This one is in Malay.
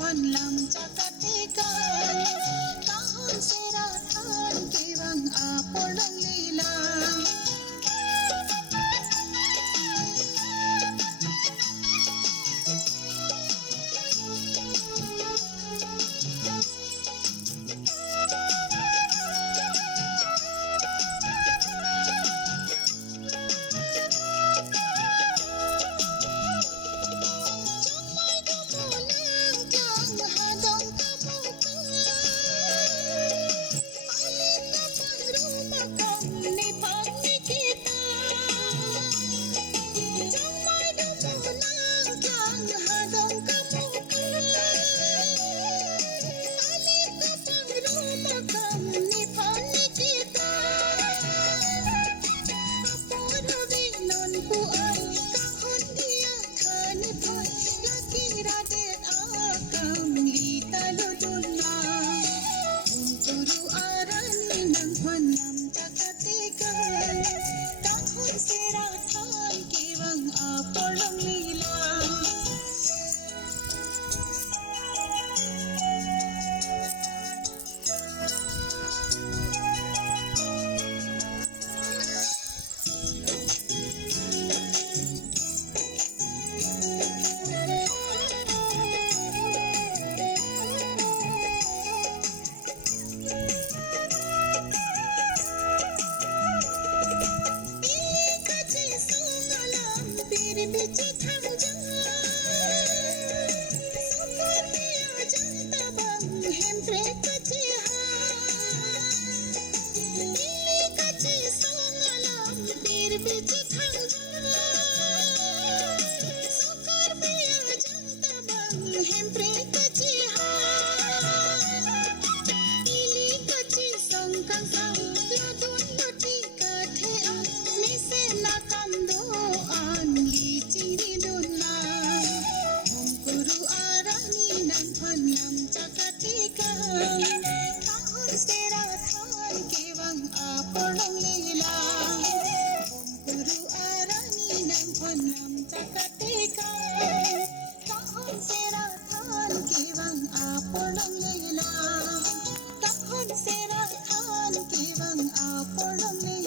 Phan lam cakatikan tahun seratan kiwang apolong lilang. Tahun seratan kiwang apolong lilang. बिच थम जा सफर में आ जाता बंग हम ब्रेक जिहा दिल्ली कच्चे सोनाला पीर बिच थम जा सफर में आ जाता बंग हम ब्रेक जिहा दिल्ली कच्चे संकंग सांग लादुन लटी काठे आ मिसे ना कंदो tahun seratan kiwang apolong lilang. Guru arani nang phanam cakatikan tahun seratan kiwang apolong lilang. Tahun seratan kiwang apolong lilang.